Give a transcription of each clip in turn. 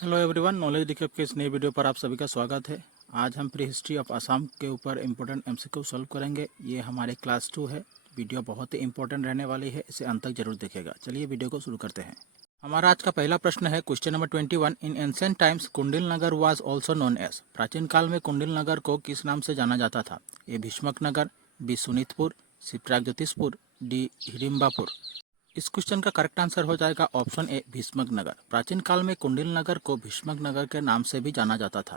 Hello everyone, knowledge recap के इस नए वीडियो पर आप सभी का स्वागत है। आज हम प्री हिस्ट्री ऑफ असम के ऊपर इम्पोर्टेंट एमसीक्यू सॉल्व करेंगे। ये हमारे क्लास 2 है। वीडियो बहुत ही इंपॉर्टेंट रहने वाली है, इसे अंत तक जरूर देखिएगा। चलिए वीडियो को शुरू करते हैं। हमारा आज का पहला प्रश्न है question number 21। In ancient times Kundil Nagar was also known as. प्राचीन काल में कुंडिल नगर को किस नाम से जाना जाता था? ए भीष्मक नगर, बी सुनीतपुर, सी प्रागज्योतिषपुर, डी हिडिम्बापुर। इस क्वेश्चन का करेक्ट आंसर हो जाएगा ऑप्शन ए भीष्मक नगर। प्राचीन काल में कुंडिल नगर को भीष्मक नगर के नाम से भी जाना जाता था।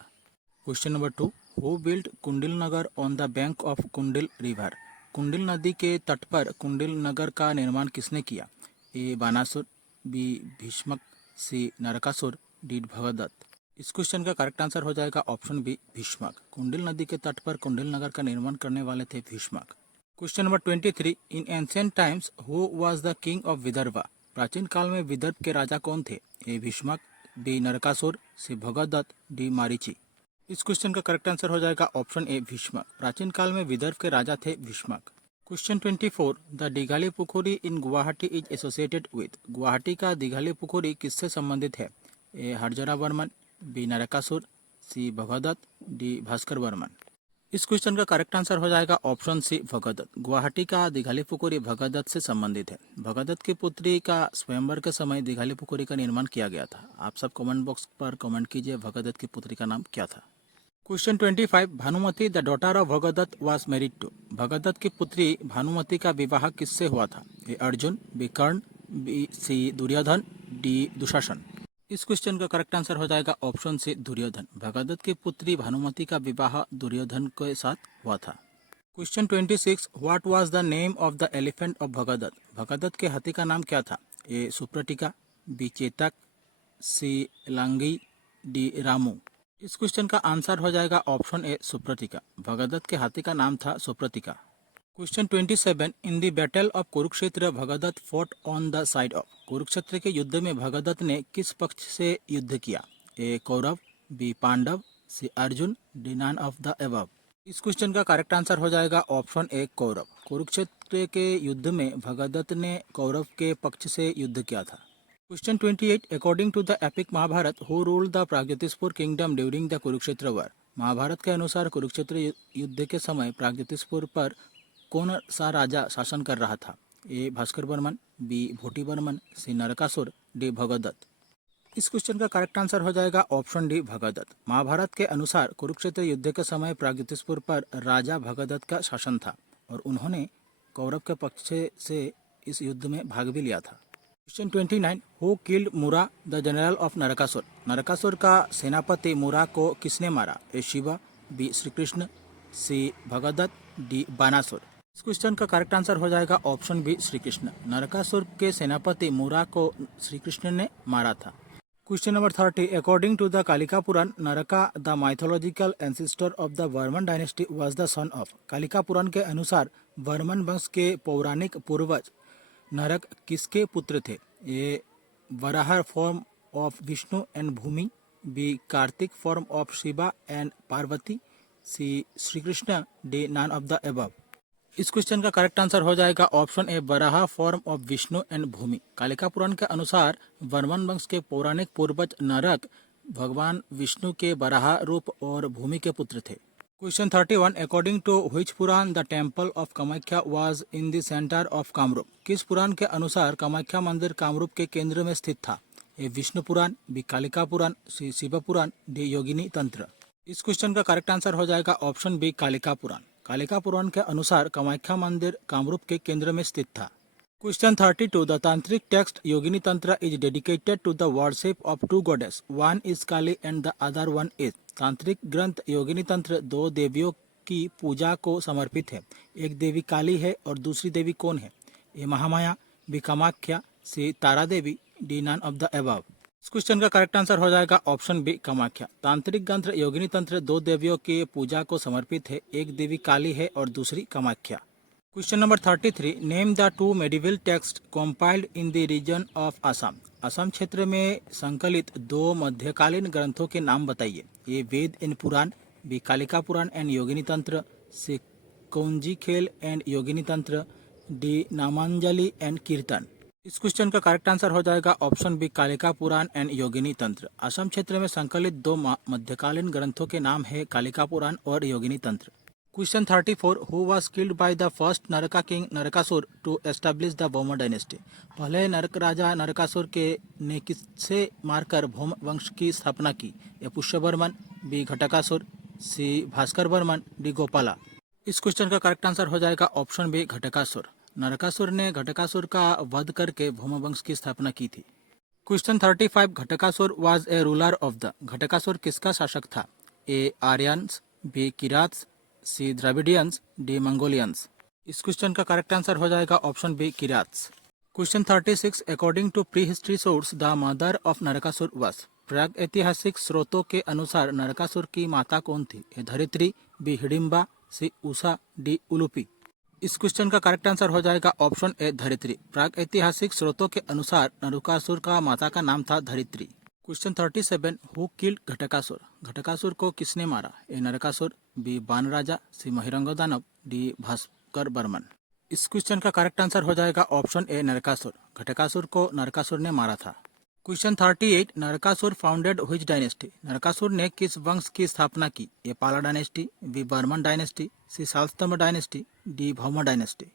Question number 2। Who build Kundil Nagar on the bank of Kundil river. Kundil नदी के तट पर कुंडिल नगर का निर्माण किसने किया? ए बानासुर, बी भीष्मक, सी नरकासुर, डी भगदत्त। इस क्वेश्चन का करेक्ट आंसर हो जाएगा ऑप्शन बी भीष्मक। कुंडिल नदी के तट पर कुंडिल नगर का निर्माण करने वाले थे Bhishmak. Question number 23। In ancient times who was the king of Vidarbha. प्राचीन काल में विदर्भ के राजा कौन थे? ए Bhishmak, B Narakasura, C Bhagadatta, D Marichi. इस क्वेश्चन का करेक्ट आंसर हो जाएगा ऑप्शन ए भीष्मक। प्राचीन काल में विदर्भ के राजा थे Bhishmak. Question 24। The Dighali Pukhuri in Guwahati is associated with. Guwahati का दिघाली पुखुरी किससे संबंधित है? A Harjara Varman, B Narakasura, C Bhagadatta, D Bhaskar Varman. इस क्वेश्चन का करेक्ट आंसर हो जाएगा ऑप्शन सी भगदत्त। गुवाहाटी का दिघाली पुखुरी भगदत्त से संबंधित है। भगदत्त की पुत्री का स्वयंवर के समय दिघाली पुखुरी का निर्माण किया गया था। आप सब कमेंट बॉक्स पर कमेंट कीजिए भगदत्त की पुत्री का नाम क्या था। Question 25। Bhanumati the daughter of Bhagadatta was married to. Bhagadatta की पुत्री भानुमति का विवाह किससे हुआ था? A Arjun, B Karna, B C Duryodhan, D Dushasan. इस क्वेश्चन का करेक्ट आंसर हो जाएगा ऑप्शन सी दुर्योधन। भगदत्त की पुत्री भानुमति का विवाह दुर्योधन के साथ हुआ था। Question 26। What was the name of the elephant of Bhagadatta. Bhagadatta के हाथी का नाम क्या था? ए सुप्रटिका, बी चेतक, सी लांगी, डी रामू। इस क्वेश्चन का आंसर हो जाएगा ऑप्शन ए सुप्रतिका। भगदत्त के हाथी का नाम था Supratika. Question 27। In the battle of Kurukshetra Bhagadatta fought on the side of. Kurukshetra के युद्ध में भगदत्त ने किस पक्ष से युद्ध किया? A Kaurava, B Pandava, C Arjun, D none of the above. इस क्वेश्चन का करेक्ट आंसर हो जाएगा ऑप्शन ए कौरव। कुरुक्षेत्र के युद्ध में भगदत्त ने कौरव के पक्ष से युद्ध किया था। Question 28। According to the epic Mahabharata who ruled the Pragjyotishpur kingdom during the Kurukshetra war. Mahabharata के अनुसार कुरुक्षेत्र युद्ध के समय प्रागज्योतिषपुर पर कौन सा राजा शासन कर रहा था? ए भास्कर वर्मन, बी भोटी वर्मन, सी नरकासुर, डी भगदत्त। इस क्वेश्चन का करेक्ट आंसर हो जाएगा ऑप्शन डी भगदत्त। महाभारत के अनुसार कुरुक्षेत्र युद्ध के समय प्रागज्योतिषपुर पर राजा भगदत्त का शासन था और उन्होंने कौरव के पक्ष से इस युद्ध में भाग भी लिया था। Question 29। Who killed Mura the general of Narakasur. Narakasur का सेनापति मुरा को किसने मारा? A Shiva, B Shri Krishna, C Bhagadatta, D Banasur. इस क्वेश्चन का करेक्ट आंसर हो जाएगा ऑप्शन बी श्री कृष्ण। नरकासुर के सेनापति मुरा को श्री कृष्ण ने मारा था। Question number 30। According to the Kalika Puran Naraka the mythological ancestor of the Varman dynasty was the son of. Kalika Puran के अनुसार वर्मन वंश के पौराणिक पूर्वज नरक किसके पुत्र थे? A Varaha form of Vishnu and Bhumi, B Kartik form of Shiva and Parvati, C Shri Krishna, D none of the above. इस क्वेश्चन का करेक्ट आंसर हो जाएगा option A Varaha form of Vishnu and Bhumi. Kalika Puran के अनुसार वर्मन वंश के पौराणिक पूर्वज नरक भगवान विष्णु के वराह रूप और भूमि के पुत्र थे। Question 31। According to which Purana the temple of Kamakhya was in the centre of Kamarupa. किस पुराण के अनुसार कामाख्या मंदिर कामरूप के केंद्र में स्थित था? ए विष्णु पुराण, बी कालिका पुराण, सी शिव पुराण, डी योगिनी तंत्र। इस क्वेश्चन का करेक्ट आंसर हो जाएगा ऑप्शन बी कालिका पुराण। कालिका पुराण के अनुसार कामाख्या मंदिर कामरूप के केंद्र में स्थित था। Question 32। The tantric text Yogini Tantra is dedicated to the worship of two goddess, one is Kali and the other one is. तांत्रिक ग्रंथ योगिनी तंत्र दो देवियों की पूजा को समर्पित है। एक देवी काली है और दूसरी देवी कौन है? A Mahamaya, B Kamakhya, C Tara Devi, D none of the above. इस क्वेश्चन का करेक्ट आंसर हो जाएगा ऑप्शन बी कामाख्या। तांत्रिक ग्रंथ योगिनी तंत्र दो देवियों की पूजा को समर्पित है। एक देवी काली है और दूसरी Kamakhya. Question number 33। Name the two medieval text compiled in the region of Assam. Assam क्षेत्र में संकलित दो मध्यकालीन ग्रंथों के नाम बताइए। A Veda and Puran, B Kalika Puran and Yogini Tantra, C कौंजी खेल एंड योगिनी तंत्र, डी नामांजलि एंड कीर्तन। इस क्वेश्चन का करेक्ट आंसर हो जाएगा option B Kalika Puran and Yogini Tantra. Assam क्षेत्र में संकलित दो मध्यकालीन ग्रंथों के नाम है कालिका पुराण और Yogini Tantra. Question 34 who was killed by the first Naraka king Narakasur to establish the Bhauma dynasty. पहले नरक राजा नरकासुर के ने किससे मारकर भौम वंश की स्थापना की? ए पुष्यवर्मन, बी घटकासुर, सी भास्कर वर्मन, डी गोपाला। इस क्वेश्चन का करेक्ट आंसर हो जाएगा ऑप्शन बी घटकासुर। नरकासुर ने घटकासुर का वध करके भौम वंश की स्थापना की थी। Question 35 Ghatakasur was a ruler of the. Ghatakasur किसका शासक था? A Aryans, B Kirats, C Dravidians, D Mongolians. इस क्वेश्चन का करेक्ट आंसर हो जाएगा option B Kirats. Question 36 according to prehistory source the mother of Narakasur was. प्राग ऐतिहासिक स्रोतों के अनुसार नरकासुर की माता कौन थी? A Dharitri, B Hidimba, C Usha, D Ulupi. इस क्वेश्चन का करेक्ट आंसर हो जाएगा ऑप्शन ए धरित्री। प्राग ऐतिहासिक स्रोतों के अनुसार नरकासुर का माता का नाम था Dharitri. Question 37 who killed Ghatakasur. Ghatakasur को किसने मारा? ए नरकासुर, बी बाण राजा, सी महिरंग दानव, डी भास्कर बर्मन। इस क्वेश्चन का करेक्ट आंसर हो जाएगा ऑप्शन ए नरकासुर। घटकासुर को नरकासुर ने मारा था। Question 38 Narakasura founded which dynasty. Narakasura ने किस वंश की स्थापना की? A Pala dynasty, B Barman dynasty, C Shalastambha dynasty, D Bhauma dynasty.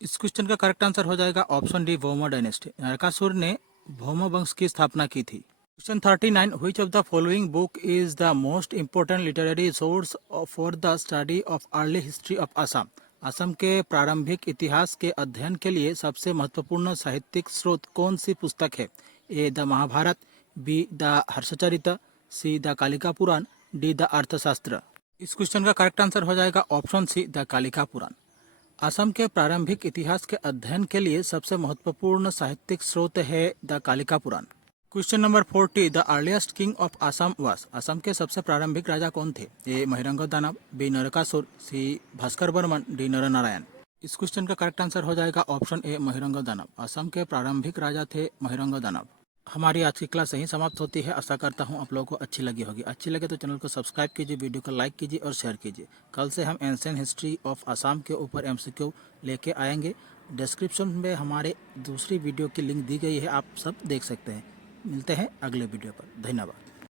इस क्वेश्चन का करेक्ट आंसर हो जाएगा option D Bhauma dynasty. Narakasura ने भौम वंश की स्थापना की थी। Question 39 which of the following book is the most important literary source for the study of early history of Assam. Assam के प्रारंभिक इतिहास के अध्ययन के लिए सबसे महत्वपूर्ण साहित्यिक स्रोत कौन सी पुस्तक है? A the Mahabharata, B the Harshacharita, C the Kalika Purana, D the Arthashastra. इस क्वेश्चन का करेक्ट आंसर हो जाएगा option C the Kalika Purana. Assam के प्रारंभिक इतिहास के अध्ययन के लिए सबसे महत्वपूर्ण साहित्यिक स्रोत है the Kalika Purana. Question number 40 the earliest king of Assam was. Assam के सबसे प्रारंभिक राजा कौन थे? A Mahiranga Danava, B Narakasura, C Bhaskar Barman, D Naranarayan. इस क्वेश्चन का करेक्ट आंसर हो जाएगा ऑप्शन ए महिरंग दानव। असम के प्रारंभिक राजा थे महिरंग दानव। हमारी आज की क्लास यहीं समाप्त होती है। आशा करता हूं आप लोगों को अच्छी लगी होगी। अच्छी लगे तो चैनल को सब्सक्राइब कीजिए, वीडियो को लाइक कीजिए और शेयर कीजिए। कल से हम एंशिएंट हिस्ट्री ऑफ असम के ऊपर एमसीक्यू लेके आएंगे। डिस्क्रिप्शन में हमारे दूसरी वीडियो की लिंक दी गई है, आप सब देख सकते हैं। मिलते हैं अगले वीडियो पर। धन्यवाद।